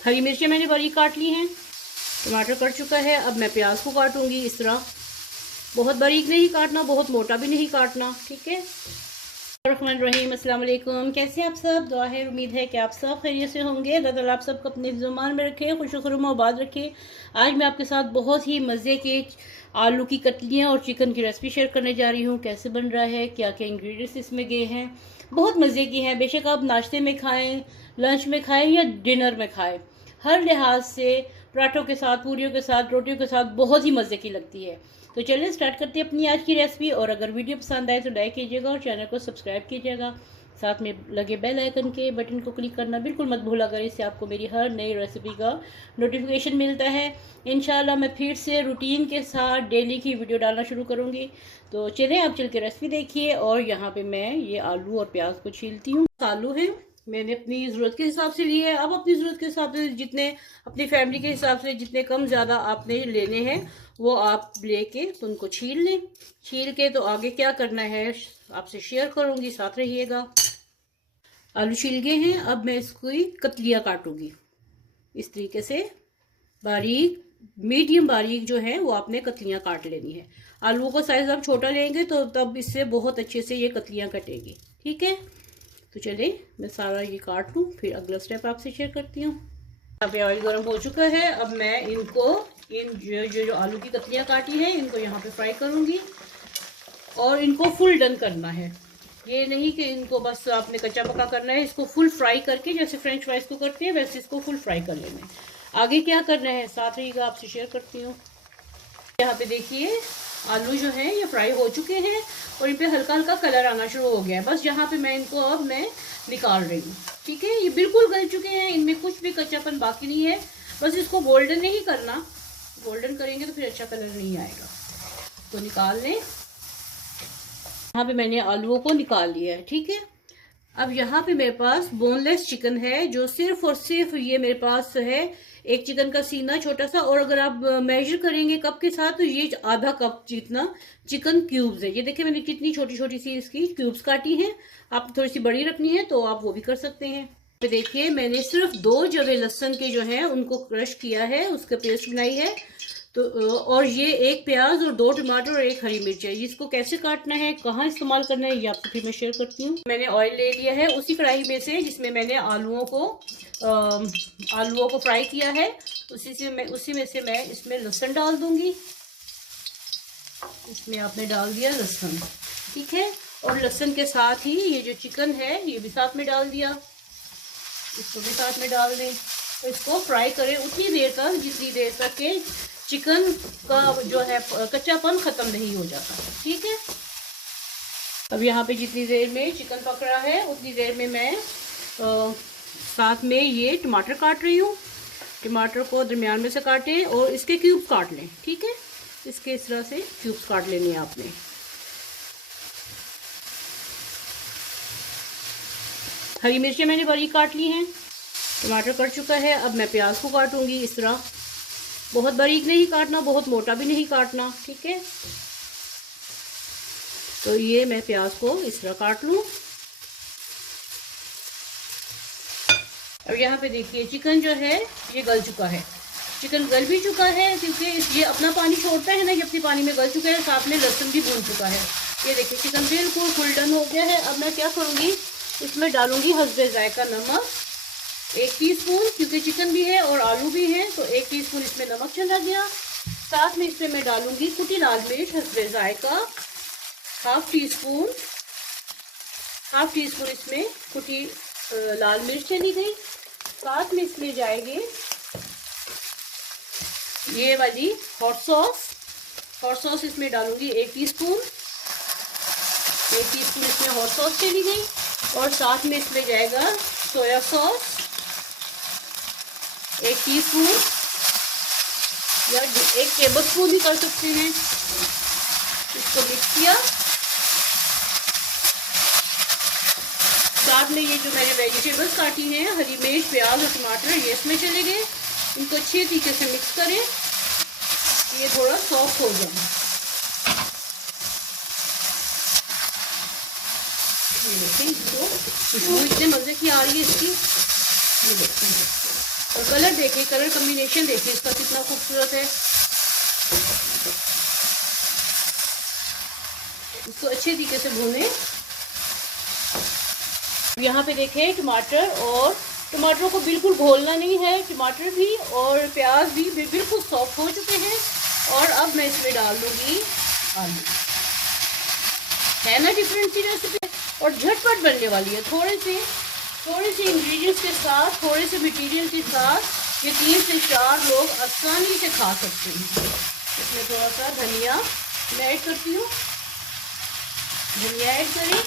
हरी मिर्चें मैंने बारीक काट ली हैं, टमाटर कट चुका है। अब मैं प्याज को काटूंगी इस तरह, बहुत बारीक नहीं काटना, बहुत मोटा भी नहीं काटना, ठीक है। रहीम, अस्सलाम वालेकुम। कैसे आप सब? दुआ है, उम्मीद है कि आप सब खैरियत से होंगे। अल्लाह ताला आप सबको अपने ज़ुबान में रखे, खुश आबाद रखे। आज मैं आपके साथ बहुत ही मज़े के आलू की कतलियाँ और चिकन की रेसिपी शेयर करने जा रही हूँ। कैसे बन रहा है, क्या क्या इंग्रेडिएंट्स इसमें गए हैं, बहुत मज़े की है। बेशक आप नाश्ते में खाएँ, लंच में खाएँ या डिनर में खाएँ, हर लिहाज से पराठों के साथ, पूरियों के साथ, रोटियों के साथ बहुत ही मज़े की लगती है। तो चलिए स्टार्ट करते हैं अपनी आज की रेसिपी। और अगर वीडियो पसंद आए तो लाइक कीजिएगा और चैनल को सब्सक्राइब कीजिएगा। साथ में लगे बेल आइकन के बटन को क्लिक करना बिल्कुल मत भूला करें, इससे आपको मेरी हर नई रेसिपी का नोटिफिकेशन मिलता है। इंशाल्लाह मैं फिर से रूटीन के साथ डेली की वीडियो डालना शुरू करूँगी। तो चलिए आप चल के रेसिपी देखिए। और यहाँ पर मैं ये आलू और प्याज को छीलती हूँ। आलू है मैंने अपनी ज़रूरत के हिसाब से लिए है। अब अपनी ज़रूरत के हिसाब से, जितने अपनी फैमिली के हिसाब से जितने कम ज़्यादा आपने लेने हैं वो आप लेके तो उनको छील लें। छील के तो आगे क्या करना है आपसे शेयर करूँगी, साथ रहिएगा। आलू छील गए हैं, अब मैं इसको कतलियाँ काटूँगी इस तरीके से। बारीक, मीडियम बारीक जो है वो आपने कतलियाँ काट लेनी है। आलूओं का साइज़ आप छोटा लेंगे तो तब इससे बहुत अच्छे से ये कतलियाँ कटेगी, ठीक है। तो चलिए मैं सारा ये काट लूँ, फिर अगला स्टेप आपसे शेयर करती हूँ। यहाँ पे ऑयल गर्म हो चुका है। अब मैं इनको जो आलू की कतलियाँ काटी है इनको यहाँ पे फ्राई करूँगी। और इनको फुल डन करना है, ये नहीं कि इनको बस आपने कच्चा पका करना है। इसको फुल फ्राई करके, जैसे फ्रेंच फ्राइज को करते हैं वैसे इसको फुल फ्राई कर लेना है। आगे क्या करना है साथ रहिएगा, आपसे शेयर करती हूँ। यहाँ पे देखिए आलू जो है ये फ्राई हो चुके हैं और इन पे हल्का हल्का कलर आना शुरू हो गया है। बस यहाँ पे मैं इनको अब मैं निकाल रही हूँ, ठीक है। ये बिल्कुल गल चुके हैं, इनमें कुछ भी कच्चापन बाकी नहीं है। बस इसको गोल्डन नहीं करना, गोल्डन करेंगे तो फिर अच्छा कलर नहीं आएगा। तो निकाल लें। यहाँ पे मैंने आलूओं को निकाल लिया है, ठीक है। अब यहाँ पे मेरे पास बोनलेस चिकन है, जो सिर्फ और सिर्फ ये मेरे पास है एक चिकन का सीना छोटा सा। और अगर आप मेजर करेंगे कप के साथ तो ये आधा कप जितना चिकन क्यूब्स है। ये देखिए मैंने कितनी छोटी छोटी सी इसकी क्यूब्स काटी हैं। आप थोड़ी सी बड़ी रखनी है तो आप वो भी कर सकते हैं। तो देखिए मैंने सिर्फ 2 जवे लहसुन के जो है उनको क्रश किया है, उसका पेस्ट बनाई है। तो और ये 1 प्याज और 2 टमाटर और 1 हरी मिर्च है। इसको कैसे काटना है, कहाँ इस्तेमाल करना है, ये आपको फिर मैं शेयर करती हूँ। मैंने ऑयल ले लिया है उसी कढ़ाई में से जिसमें मैंने आलूओं को फ्राई किया है। उसी में से मैं इसमें लहसुन डाल दूंगी। इसमें आपने डाल दिया लहसुन, ठीक है। और लहसुन के साथ ही ये जो चिकन है ये भी साथ में डाल दिया, इसको भी साथ में डाल दें। तो इसको फ्राई करें उतनी देर तक जितनी देर तक के चिकन का जो है कच्चापन खत्म नहीं हो जाता, ठीक है। अब यहाँ पे जितनी देर में चिकन पक रहा है उतनी देर में मैं साथ में ये टमाटर काट रही हूँ। टमाटर को दरमियान में से काटें और इसके क्यूब्स काट लें, ठीक है। इसके इस तरह से क्यूब्स काट लेने हैं आपने। हरी मिर्चें मैंने बारीक काट ली हैं, टमाटर कट चुका है। अब मैं प्याज को काटूंगी इस तरह, बहुत बारीक नहीं काटना, बहुत मोटा भी नहीं काटना, ठीक है। तो ये मैं प्याज को इस तरह काट लूँ। अब यहाँ पे देखिए चिकन जो है ये गल चुका है। चिकन गल भी चुका है क्योंकि ये अपना पानी छोड़ता है ना, ये अपने पानी में गल चुका है। साथ में लहसुन भी भून चुका है। ये देखिए चिकन बिल्कुल फुल डन हो गया है। अब मैं क्या करूँगी, इसमें डालूंगी हस्बे जायका नमक 1 टीस्पून, क्योंकि चिकन भी है और आलू भी है तो 1 टीस्पून इसमें नमक चला गया। साथ में इसमें मैं डालूंगी कुटी लाल मिर्च हस्बे जायका, हाफ टी स्पून इसमें कुटी लाल मिर्च चली गई। साथ में इसमें जाएंगे ये वाली हॉट सॉस इसमें डालूंगी 1 टीस्पून इसमें हॉट सॉस चली गई। और साथ में इसमें जाएगा सोया सॉस 1 टीस्पून या 1 टेबल स्पून भी कर सकते हैं। इसको मिक्स किया। साथ में ये जो मैंने वेजिटेबल्स काटी हैं, हरी मिर्च, प्याज और टमाटर, ये इसमें चले गए। इनको अच्छे तरीके से मिक्स करें, ये थोड़ा सॉफ्ट हो जाए। ये देखें, इसको खुशबू इतने मज़े की आ रही है इसकी। ये देखिए, और कलर देखिए, कलर कॉम्बिनेशन देखिए इसका कितना खूबसूरत है। इसको अच्छे तरीके से भूनें। यहाँ पे देखें टमाटर, और टमाटरों को बिल्कुल घोलना नहीं है, टमाटर भी और प्याज भी बिल्कुल सॉफ्ट हो चुके हैं। और अब मैं इसमें डाल दूंगी आलू। है ना डिफरेंट सी रेसिपी, और झटपट बनने वाली है। थोड़े से इंग्रेडिएंट्स के साथ, थोड़े से मटेरियल के साथ ये 3 से 4 लोग आसानी से खा सकते हैं। इसमें थोड़ा सा धनिया मैं ऐड करती हूँ, धनिया ऐड करें।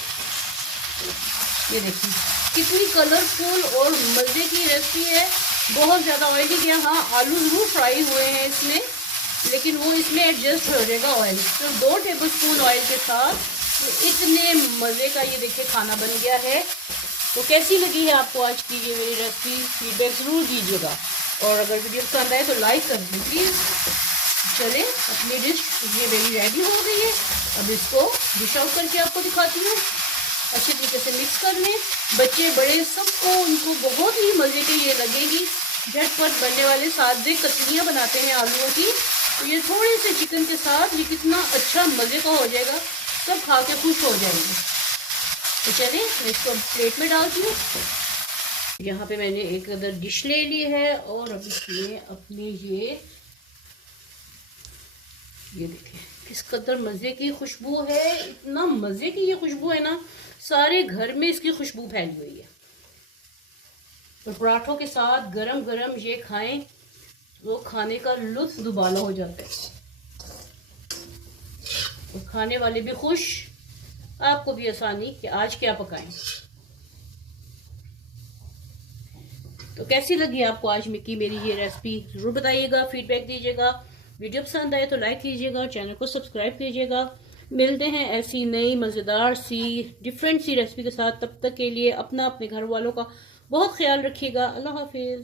ये देखिए कितनी कलरफुल और मज़े की रेसिपी है। बहुत ज़्यादा ऑयली किया, हाँ आलू ज़रूर फ्राई हुए हैं इसमें, लेकिन वो इसमें एडजस्ट हो जाएगा ऑयल। तो 2 टेबलस्पून ऑयल के साथ इतने मज़े का ये देखिए खाना बन गया है। तो कैसी लगी है आपको आज की ये मेरी रेसिपी, फीडबैक ज़रूर दीजिएगा। और अगर वीडियो पसंद आए तो लाइक कर दें प्लीज़। चलें, अपनी डिश ये मेरी रेडी हो गई है। अब इसको डिश आउट करके आपको दिखाती हूँ। अच्छे तरीके से मिक्स कर लें, बच्चे बड़े सबको, उनको बहुत ही मज़े की ये लगेगी। झटपट बनने वाले सादे कतलियाँ बनाते हैं आलूओं की, तो ये थोड़े से चिकन के साथ ये कितना अच्छा मज़े का हो जाएगा, सब खा के खुश हो जाएंगे। तो चलिए मैं इसको प्लेट में डालती हूँ। यहाँ पे मैंने एक अदर डिश ले ली है, और अब इसमें अपनी ये देखिए किस कदर मज़े की खुशबू है। इतना मज़े की ये खुशबू है ना, सारे घर में इसकी खुशबू फैली हुई है। तो पराठों के साथ गरम गरम ये खाएं तो खाने का लुत्फ दुबाला हो जाता है, और खाने वाले भी खुश, आपको भी आसानी कि आज क्या पकाएं। तो कैसी लगी आपको आज की मेरी ये रेसिपी, ज़रूर बताइएगा, फीडबैक दीजिएगा। वीडियो पसंद आए तो लाइक कीजिएगा, चैनल को सब्सक्राइब कीजिएगा। मिलते हैं ऐसी नई मज़ेदार सी डिफरेंट सी रेसिपी के साथ। तब तक के लिए अपना, अपने घर वालों का बहुत ख्याल रखिएगा। अल्लाह हाफिज़।